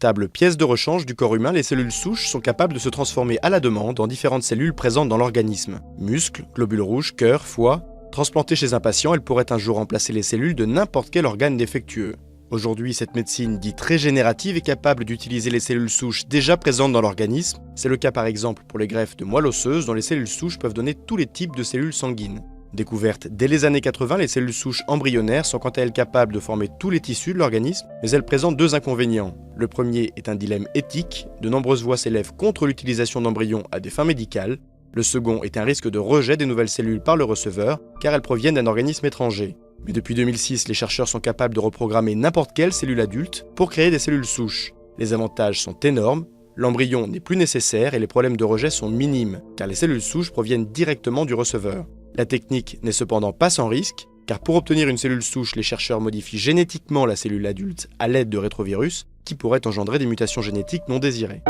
véritables pièces de rechange du corps humain, les cellules souches sont capables de se transformer à la demande en différentes cellules présentes dans l'organisme. Muscles, globules rouges, cœur, foie. Transplantées chez un patient, elles pourraient un jour remplacer les cellules de n'importe quel organe défectueux. Aujourd'hui, cette médecine dite régénérative est capable d'utiliser les cellules souches déjà présentes dans l'organisme. C'est le cas par exemple pour les greffes de moelle osseuse dont les cellules souches peuvent donner tous les types de cellules sanguines. Découvertes dès les années 80, les cellules souches embryonnaires sont quant à elles capables de former tous les tissus de l'organisme, mais elles présentent deux inconvénients. Le premier est un dilemme éthique, de nombreuses voix s'élèvent contre l'utilisation d'embryons à des fins médicales. Le second est un risque de rejet des nouvelles cellules par le receveur, car elles proviennent d'un organisme étranger. Mais depuis 2006, les chercheurs sont capables de reprogrammer n'importe quelle cellule adulte pour créer des cellules souches. Les avantages sont énormes, l'embryon n'est plus nécessaire et les problèmes de rejet sont minimes, car les cellules souches proviennent directement du receveur. La technique n'est cependant pas sans risque, car pour obtenir une cellule souche, les chercheurs modifient génétiquement la cellule adulte à l'aide de rétrovirus qui pourraient engendrer des mutations génétiques non désirées.